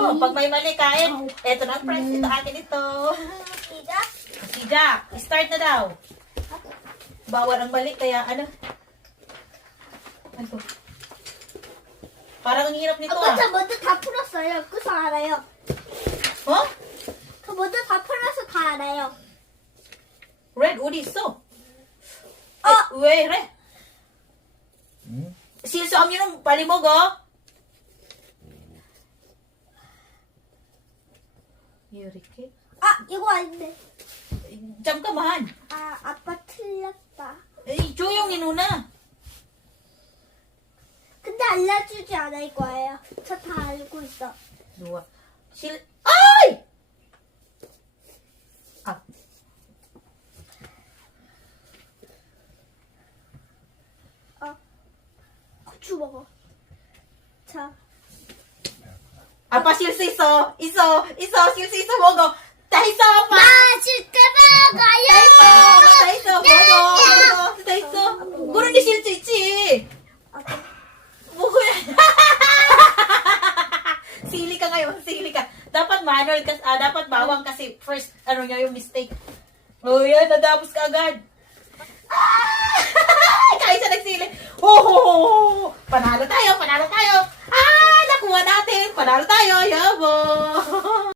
Pag may mali, kain. Eto na, friends. Ito, akin ito. Si Jack. Start na daw. Bawal ang mali, kaya ano? Ano? Parang ang hirap nito 아빠 ah. 저 먼저 다 풀었어요. 그래서 알아요. Oh? 저 먼저 다 풀어서 다 알아요. Red, 어디 있어? 어! 왜 이래? 실수하면 yung palimog, oh. 이렇게? 아, 이거 아닌데. 잠깐만. 아, 아빠 틀렸다. 에이, 조용히 누나. 근데 알려주지 않을 거예요. 저 다 알고 있어. 누가? 아이! 아. 고추 먹어. 자. 아빠 실수 있어. 있어. 실수 있어. 먹어. 다 있어, 아빠. 맛있게 먹어요. 다 있어. 먹어. 다 있어. 그런 게 실수 있지. 먹어야. Sili ka ngayon. Sili ka. Dapat manual kasi, dapat bawang kasi first, ano niya yung mistake. Oh, yan. Nadapos ka agad. Kaya siya nagsili. Oh! Panalo tayo. Ah! Nakuha natin. Panalo tayo. Yabo!